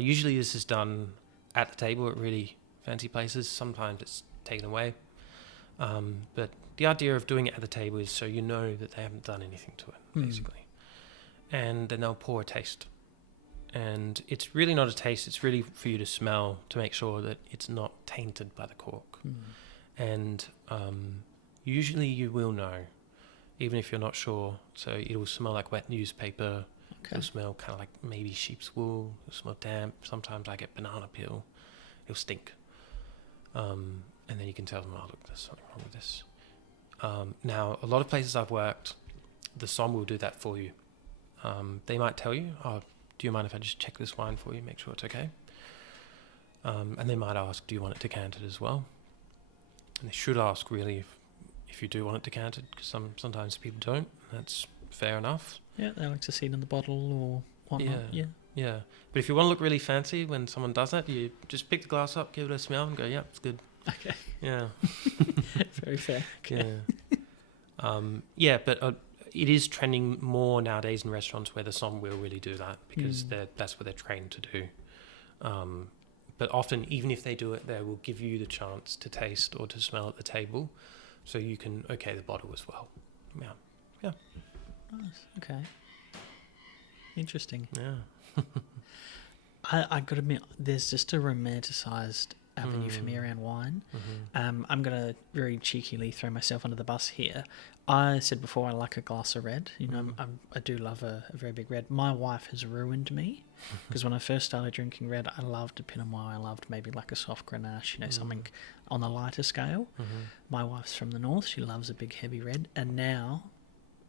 Usually this is done at the table at really fancy places. Sometimes it's taken away. But the idea of doing it at the table is so you know that they haven't done anything to it, basically. And then they'll pour a taste. And it's really not a taste, it's really for you to smell to make sure that it's not tainted by the cork. And usually you will know, even if you're not sure. So it'll smell like wet newspaper. Okay. It'll smell kind of like maybe sheep's wool. It'll smell damp. Sometimes I get banana peel. It'll stink. And then you can tell them, oh, look, there's something wrong with this. Now, a lot of places I've worked, the somm will do that for you. They might tell you, oh, do you mind if I just check this wine for you, make sure it's okay? And they might ask, do you want it decanted as well? And they should ask, really, if you do want it decanted, because sometimes people don't. That's fair enough. Yeah, they like to see it in the bottle or whatnot. Yeah. But if you want to look really fancy when someone does that, you just pick the glass up, give it a smell, and go, yeah, it's good. Okay. Yeah. Very fair. Okay. Yeah. But it is trending more nowadays in restaurants where the somm will really do that because that's what they're trained to do. But often, even if they do it, they will give you the chance to taste or to smell at the table, so you can okay the bottle as well. Yeah. Nice. Okay. Interesting. Yeah. I got to admit, there's just a romanticised avenue for me around wine. I'm going to very cheekily throw myself under the bus here. I said before I like a glass of red. I do love a very big red. My wife has ruined me because when I first started drinking red, I loved a Pinot Noir. I loved maybe like a soft Grenache, something on the lighter scale. My wife's from the north. She loves a big heavy red. And now,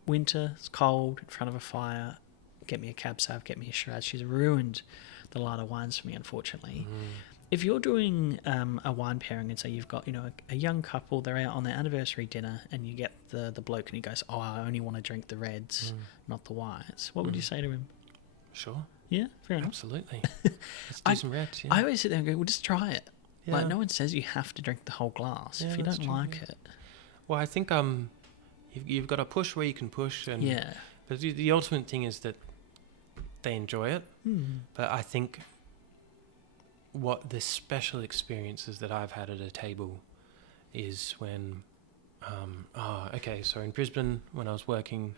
winter, it's cold, in front of a fire, get me a Cab Sauv, get me a Shiraz. She's ruined the lighter wines for me, unfortunately. If you're doing a wine pairing and say you've got a young couple, they're out on their anniversary dinner, and you get the bloke and he goes, "Oh, I only want to drink the reds, not the whites." What would you say to him? Sure. Yeah, fair enough. Absolutely. Let's do some reds. Yeah. I always sit there and go, "Well, just try it." Yeah. Like no one says you have to drink the whole glass. Yeah, if you that's don't true, like yeah. it. Well, I think you've got to push where you can push, and Yeah. But the ultimate thing is that they enjoy it. But I think what the special experiences that I've had at a table is when, so in Brisbane, when I was working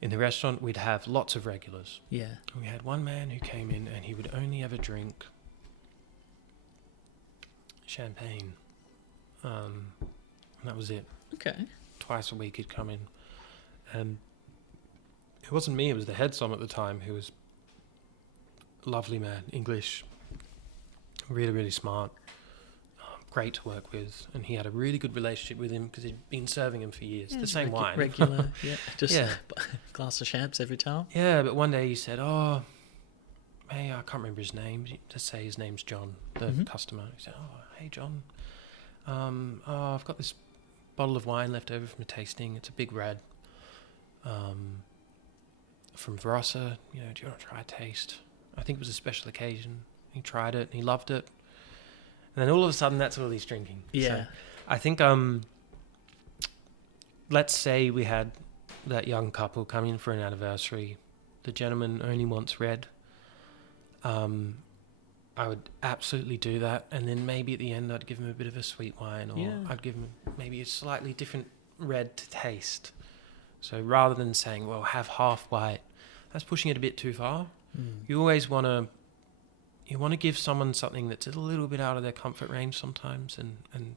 in the restaurant, we'd have lots of regulars. Yeah. We had one man who came in and he would only ever drink champagne. And that was it. Okay. Twice a week he'd come in. And it wasn't me, it was the head somm at the time, who was a lovely man, English, really, really smart, great to work with, and he had a really good relationship with him because he'd been serving him for years. The same wine. Regular, yeah. Just a glass of champs every time. Yeah, but one day he said, oh, hey, I can't remember his name. Just say his name's John, the customer. He said, oh, hey, John, I've got this bottle of wine left over from a tasting. It's a big red. From Barossa. Do you want to try a taste? I think it was a special occasion. He tried it and he loved it. And then all of a sudden, that's all he's drinking. Yeah. So I think, let's say we had that young couple come in for an anniversary. The gentleman only wants red. I would absolutely do that. And then maybe at the end, I'd give him a bit of a sweet wine, or I'd give him maybe a slightly different red to taste. So rather than saying, well, have half white, that's pushing it a bit too far. You always want to give someone something that's a little bit out of their comfort range sometimes, and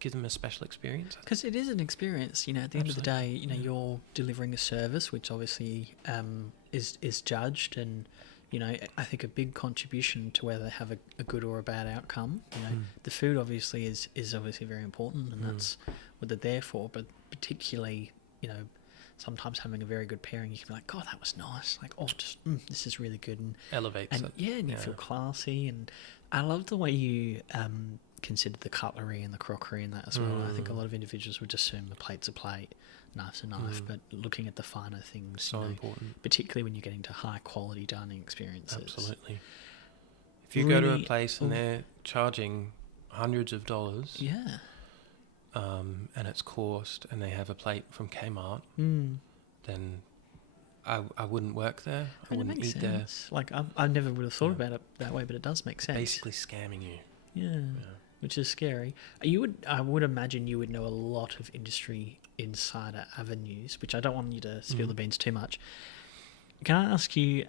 give them a special experience. Because it is an experience, at the end of the day, you're delivering a service, which obviously is judged, and, I think a big contribution to whether they have a good or a bad outcome. The food obviously is obviously very important, and that's what they're there for, but particularly, sometimes having a very good pairing, you can be like, God, that was nice. Like, this is really good. And elevates it. Yeah, and you feel classy. And I love the way you considered the cutlery and the crockery and that as well. I think a lot of individuals would assume the plate's a plate, knife's a knife, but looking at the finer things, so important. Particularly when you're getting to high quality dining experiences. Absolutely. If you go to a place and they're charging hundreds of dollars, and it's coursed, and they have a plate from Kmart, then I wouldn't work there. I wouldn't eat there. Like, I never would have thought about it that way, but it does make sense. Basically scamming you. Yeah. Which is scary. I would imagine you would know a lot of industry insider avenues, which I don't want you to spill the beans too much. Can I ask you,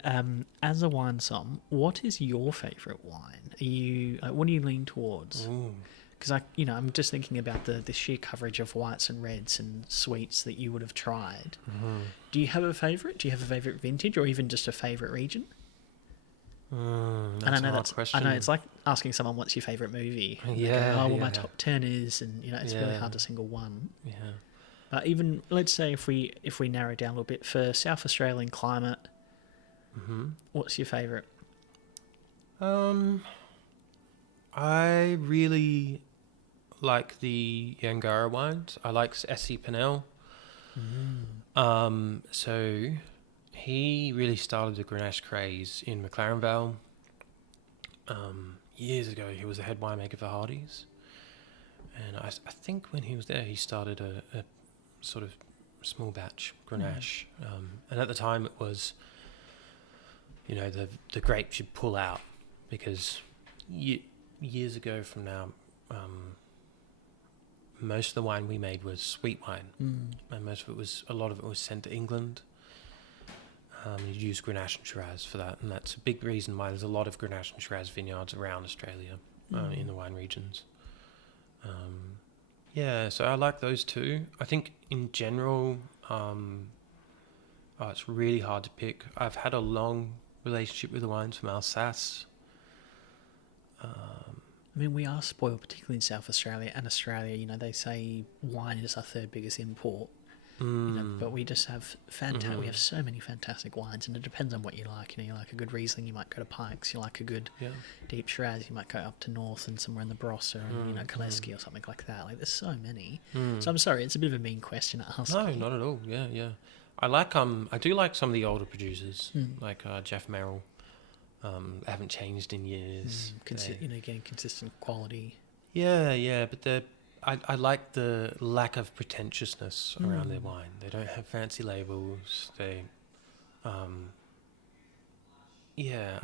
as a wine som, what is your favourite wine? What do you lean towards? Because I'm just thinking about the sheer coverage of whites and reds and sweets that you would have tried. Do you have a favourite? Do you have a favourite vintage, or even just a favourite region? That's and I know a hard question. I know it's like asking someone what's your favourite movie. My top 10 is, and it's really hard to single one. Yeah. But even let's say if we narrow down a little bit for South Australian climate, what's your favourite? I really like the Yangara wines. I like S.C. Pennell. So he really started the Grenache craze in McLaren Vale. Years ago, he was the head winemaker for Hardy's. And I think when he was there, he started a sort of small batch Grenache. And at the time, it was, the grapes you'd pull out, because years ago from now, most of the wine we made was sweet wine, and a lot of it was sent to England. You'd use Grenache and Shiraz for that, and that's a big reason why there's a lot of Grenache and Shiraz vineyards around Australia, in the wine regions. So I like those two. I think in general, it's really hard to pick. I've had a long relationship with the wines from Alsace. We are spoiled, particularly in South Australia and Australia. They say wine is our third biggest import. But we just have we have so many fantastic wines, and it depends on what you like. You like a good Riesling, you might go to Pikes. You like a good deep Shiraz, you might go up to north and somewhere in the Barossa, and Kaleski or something like that. Like, there's so many. So I'm sorry, it's a bit of a mean question to ask. No, not at all. Yeah. I like I do like some of the older producers, like Jeff Merrill. Haven't changed in years. Getting consistent quality. Yeah, but I like the lack of pretentiousness around their wine. They don't have fancy labels. They, I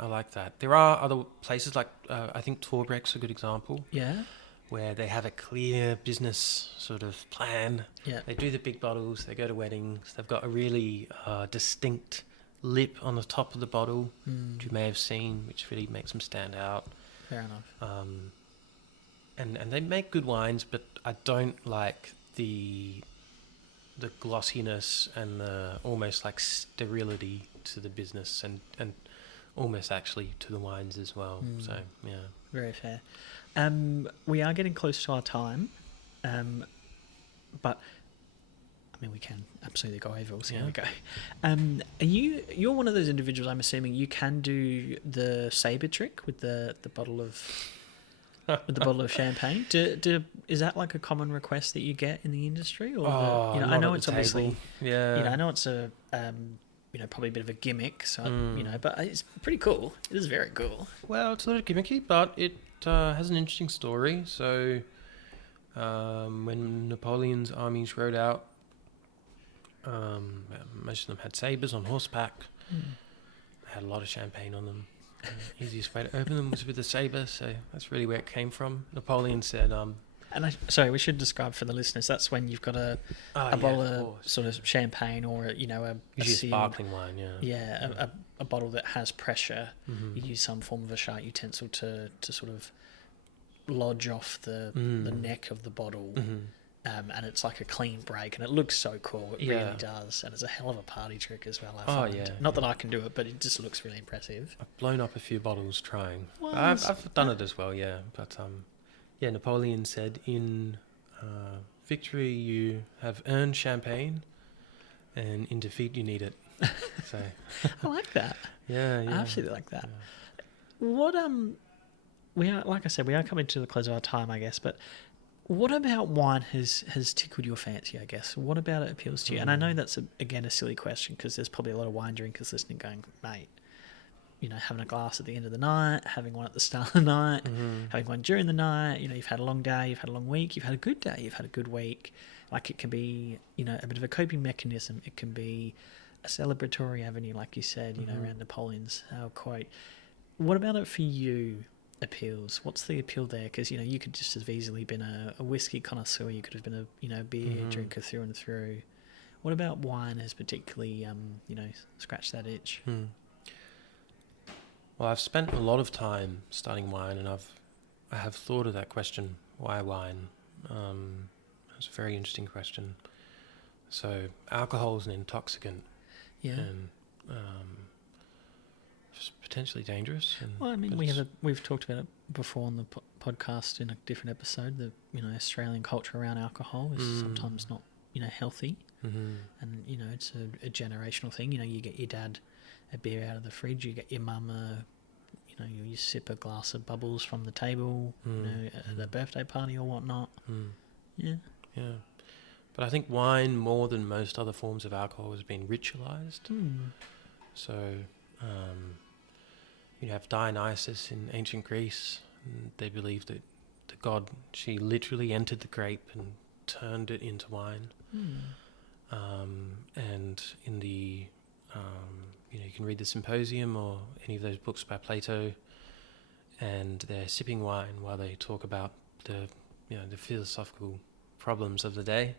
like that. There are other places like I think Torbreck's a good example. Yeah. Where they have a clear business sort of plan. Yeah. They do the big bottles. They go to weddings. They've got a really distinct lip on the top of the bottle, which you may have seen, which really makes them stand out. Fair enough. And they make good wines, but I don't like the glossiness and the almost like sterility to the business, and almost actually to the wines as well. So yeah, very fair. We are getting close to our time, but we can absolutely go over. We'll see how we go. You're one of those individuals, I'm assuming, you can do the saber trick with the bottle of with the bottle of champagne. Is that like a common request that you get in the industry, or I not know at it's the obviously table. Yeah. I know it's a probably a bit of a gimmick, so but it's pretty cool. It is very cool. Well, it's a little gimmicky, but it has an interesting story. So, when Napoleon's armies rode out, most of them had sabres on horseback. They had a lot of champagne on them. Easiest way to open them was with a sabre, so that's really where it came from. Napoleon said, sorry, we should describe for the listeners. That's when you've got a bottle of sort of champagne, or a usually sparkling wine, a bottle that has pressure. You use some form of a sharp utensil to sort of lodge off the neck of the bottle. And it's like a clean break, and it looks so cool. It really does, and it's a hell of a party trick as well. I find. Not that I can do it, but it just looks really impressive. I've blown up a few bottles trying. I've done it as well, yeah. But Napoleon said, in victory you have earned champagne, and in defeat you need it. So I like that. Yeah, I absolutely like that. Yeah. What we are, like I said, we are coming to the close of our time, I guess, but. What about wine has tickled your fancy, I guess? What about it appeals to you? And I know that's, again, a silly question, because there's probably a lot of wine drinkers listening going, mate, having a glass at the end of the night, having one at the start of the night, having one during the night, you've had a long day, you've had a long week, you've had a good day, you've had a good week. Like, it can be, a bit of a coping mechanism. It can be a celebratory avenue, like you said, around Napoleon's quote. What about it for you? Appeals? What's the appeal there? Because you could just as easily been a whiskey connoisseur. You could have been a beer drinker through and through. What about wine has particularly scratched that itch? Well, I've spent a lot of time studying wine, and I have thought of that question: why wine? It's a very interesting question. So alcohol is an intoxicant, and potentially dangerous. Well, I mean, we've talked about it before on the podcast in a different episode. The Australian culture around alcohol is sometimes not healthy, and it's a generational thing. You get your dad a beer out of the fridge, you get your mum you sip a glass of bubbles from the table, at a birthday party or whatnot. Yeah. But I think wine, more than most other forms of alcohol, has been ritualized. So. You have Dionysus in ancient Greece, and they believed that the god, she literally entered the grape and turned it into wine. And in the, you can read the Symposium or any of those books by Plato, and they're sipping wine while they talk about the philosophical problems of the day.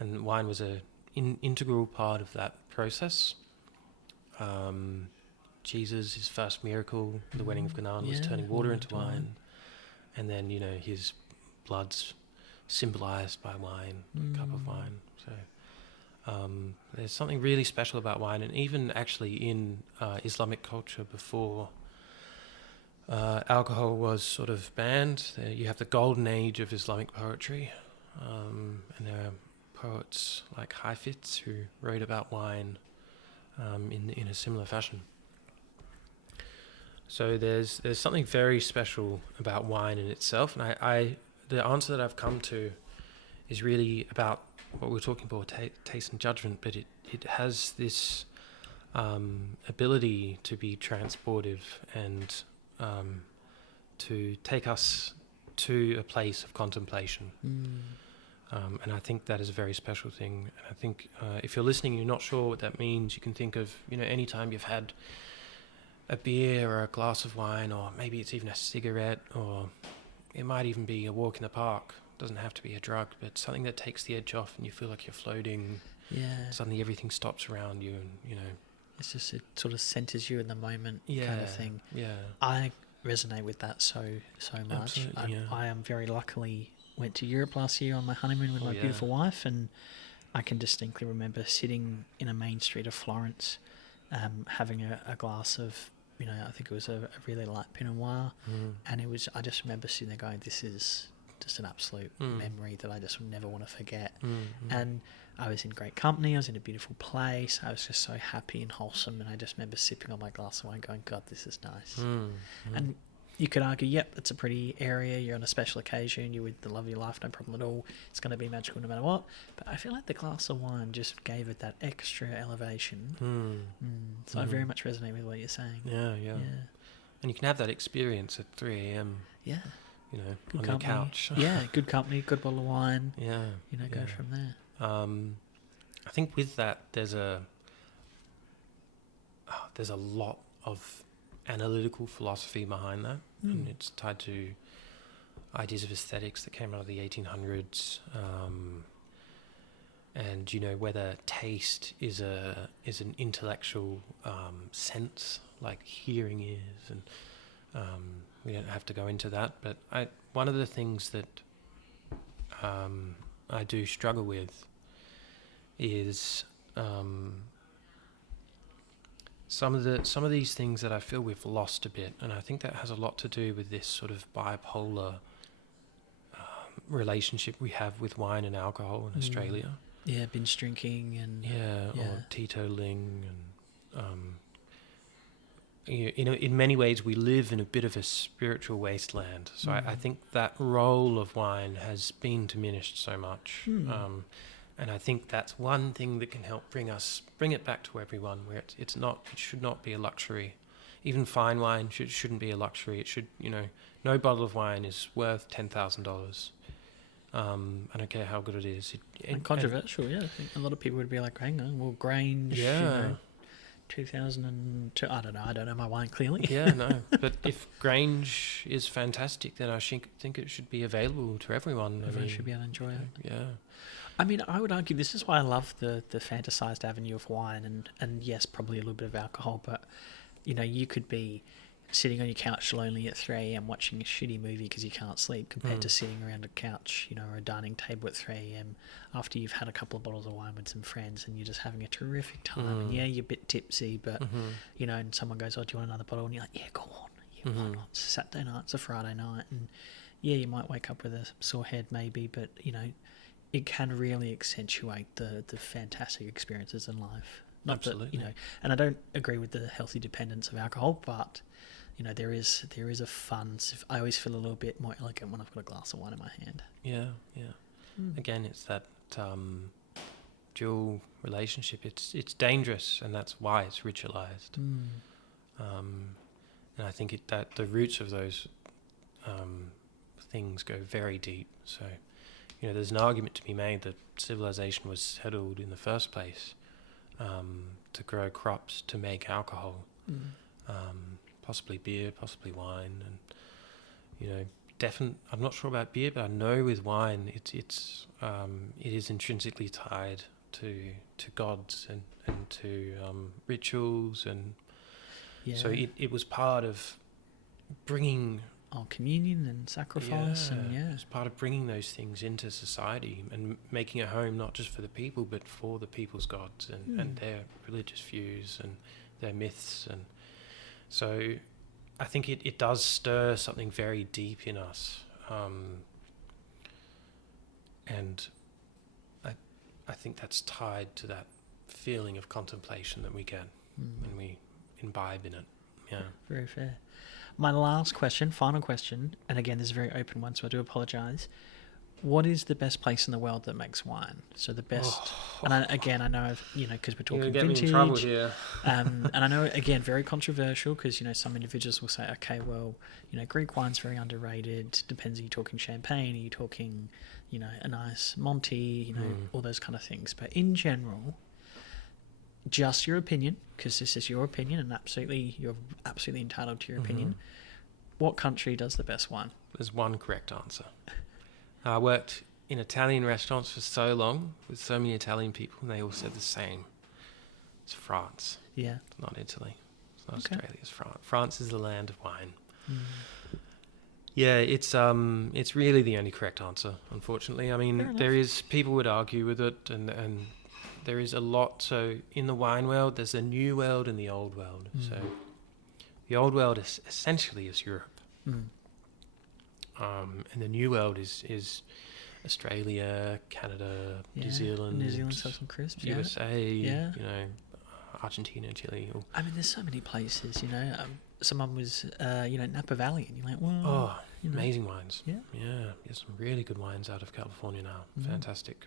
And wine was an integral part of that process. Jesus, his first miracle, the wedding of Canaan, was turning water into wine. And then, his blood's symbolized by wine, a cup of wine. So there's something really special about wine. And even actually in Islamic culture before alcohol was sort of banned, you have the golden age of Islamic poetry. And there are poets like Hafiz who wrote about wine in a similar fashion. So there's something very special about wine in itself, and I the answer that I've come to is really about what we're talking about, taste and judgment, but it has this ability to be transportive and to take us to a place of contemplation. And I think that is a very special thing. And I think if you're listening and you're not sure what that means, you can think of, any time you've had a beer or a glass of wine, or maybe it's even a cigarette, or it might even be a walk in the park. It doesn't have to be a drug, but something that takes the edge off and you feel like you're floating. Yeah. Suddenly everything stops around you, and it's just, it sort of centers you in the moment, kind of thing. Yeah. I resonate with that so much. I am very luckily went to Europe last year on my honeymoon with my beautiful wife, and I can distinctly remember sitting in a main street of Florence, having a glass of, I think it was a really light Pinot Noir, and I just remember sitting there going, this is just an absolute memory that I just never want to forget. And I was in great company, I was in a beautiful place, I was just so happy and wholesome, and I just remember sipping on my glass of wine going, God, this is nice. And you could argue, yep, it's a pretty area, you're on a special occasion, you're with the love of your life, no problem at all, it's going to be magical no matter what. But I feel like the glass of wine just gave it that extra elevation. So I very much resonate with what you're saying. Yeah. And you can have that experience at 3 a.m. Yeah. You know, Good on company. the couch. Yeah, good company, good bottle of wine. Yeah. You know, go from there. I think with that, there's a lot of analytical philosophy behind that, and it's tied to ideas of aesthetics that came out of the 1800s, and you know, whether taste is an intellectual sense like hearing is, and we don't have to go into that, but one of the things that I do struggle with is some of these things that I feel we've lost a bit, and I think that has a lot to do with this sort of bipolar relationship we have with wine and alcohol in Australia. Yeah, binge drinking and or teetotaling, and you know, in many ways we live in a bit of a spiritual wasteland. So I think that role of wine has been diminished so much. And I think that's one thing that can help bring it back to everyone, where it should not be a luxury. Even fine wine shouldn't be a luxury. It should, you know, no bottle of wine is worth $10,000. I don't care how good it is. And controversial, I think a lot of people would be like, hang on, well, Grange, 2002, I don't know my wine clearly. No. But if Grange is fantastic, then I think it should be available to everyone. Everyone should be able to enjoy it. Yeah. I mean, I would argue this is why I love the fantasized avenue of wine, and yes, probably a little bit of alcohol, but, you know, you could be sitting on your couch lonely at 3 a.m. watching a shitty movie because you can't sleep, compared to sitting around a couch, you know, or a dining table at 3 a.m. after you've had a couple of bottles of wine with some friends and you're just having a terrific time. And yeah, you're a bit tipsy, but, you know, and someone goes, oh, do you want another bottle? And you're like, yeah, go on. Yeah, why not? It's a Saturday night, it's a Friday night. And yeah, you might wake up with a sore head maybe, but, you know, it can really accentuate the fantastic experiences in life. Not Absolutely. that, you know, and I don't agree with the healthy dependence of alcohol, but, you know, there is a fun. I always feel a little bit more elegant when I've got a glass of wine in my hand. Yeah. Again, it's that dual relationship. It's dangerous, and that's why it's ritualized. And I think that the roots of those things go very deep. So, you know, there's an argument to be made that civilization was settled in the first place to grow crops to make alcohol, possibly beer, possibly wine, and, you know, I'm not sure about beer, but I know with wine it is intrinsically tied to gods and to rituals, and so it was part of bringing communion and sacrifice, it's part of bringing those things into society and making a home not just for the people but for the people's gods and their religious views and their myths. And so I think it does stir something very deep in us, and I think that's tied to that feeling of contemplation that we get when we imbibe in it. Yeah, very fair. My final question, and again, this is a very open one, so I do apologise. What is the best place in the world that makes wine? So the best, and I know, you know, because we're talking vintage. Me in trouble here. And I know, again, very controversial, because, you know, some individuals will say, okay, well, you know, Greek wine's very underrated. Depends, are you talking champagne? Are you talking, you know, a nice Monty? You know, all those kind of things. But in general, just your opinion, because this is your opinion, and you're absolutely entitled to your opinion. What country does the best wine? There's one correct answer. I worked in Italian restaurants for so long with so many Italian people, and they all said the same. It's France. Yeah. It's not Italy. It's not Australia. It's France. France is the land of wine. Yeah, it's really the only correct answer, unfortunately. I mean, people would argue with it, and there is a lot. So in the wine world, there's a new world and the old world. So the old world is essentially Europe. And the new world is Australia, Canada, New Zealand. New Zealand's got some crisps. USA. Yeah. You know, Argentina, Chile. Or, I mean, there's so many places, you know. Someone was, Napa Valley, and you're like, well, oh, you know. amazing wines. Yeah. Yeah, there's some really good wines out of California now. Fantastic.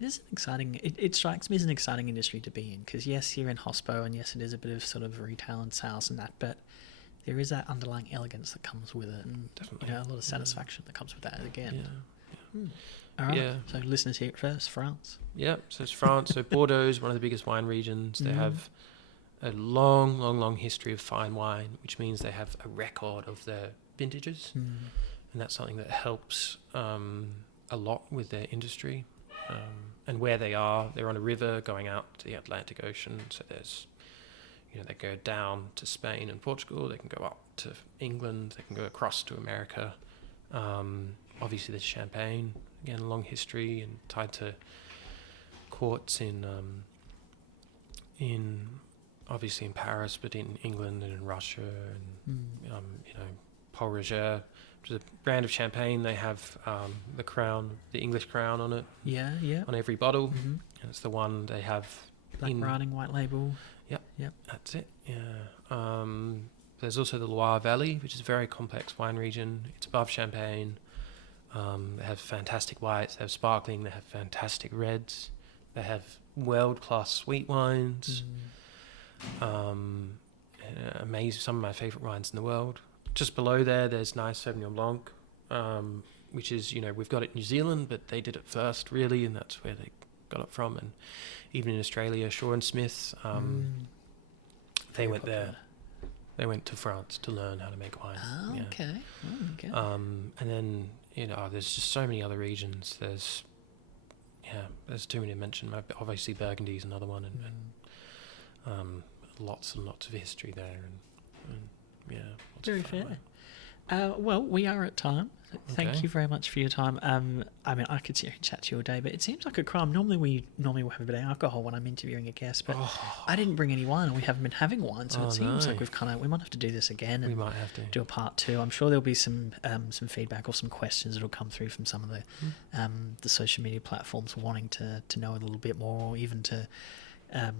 It is an exciting. It strikes me as an exciting industry to be in because yes, you're in hospo, and yes, it is a bit of sort of retail and sales and that, but there is that underlying elegance that comes with it, and Definitely. a lot of satisfaction that comes with that again. Yeah. All right. Yeah. So listeners hear it first. France. Yeah, so it's France. So Bordeaux is one of the biggest wine regions. They have a long, long, long history of fine wine, which means they have a record of their vintages, and that's something that helps a lot with their industry. And where they are, they're on a river going out to the Atlantic Ocean. So there's, they go down to Spain and Portugal. They can go up to England. They can go across to America. Obviously, there's Champagne. Again, a long history and tied to courts in obviously in Paris, but in England and in Russia and Paul Roger, which is a brand of champagne. They have the crown, the English crown on it. Yeah. On every bottle, and it's the one they have. Black writing, white label. Yep. That's it. Yeah. There's also the Loire Valley, which is a very complex wine region. It's above Champagne. They have fantastic whites. They have sparkling. They have fantastic reds. They have world-class sweet wines. Amazing. Some of my favourite wines in the world. Just below there's nice Sauvignon Blanc, which is, we've got it in New Zealand, but they did it first, really, and that's where they got it from. And even in Australia, Shaw and Smith, they went there. They went to France to learn how to make wine. Oh, okay. And then, there's just so many other regions. There's too many to mention. Obviously, Burgundy is another one, and lots and lots of history there. And Very fair. Well, we are at time. Thank you very much for your time. I mean, I could sit here and chat to you all day, but it seems like a crime. Normally we'll have a bit of alcohol when I'm interviewing a guest, but I didn't bring any wine, and we haven't been having wine, so it seems like we might have to do this again. And we might have to do a part 2. I'm sure there'll be some feedback or some questions that'll come through from some of the social media platforms wanting to know a little bit more, or even to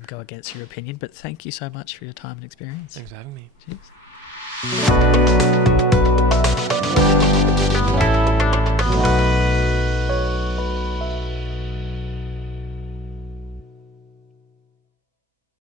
go against your opinion. But thank you so much for your time and experience. Thanks for having me. Cheers.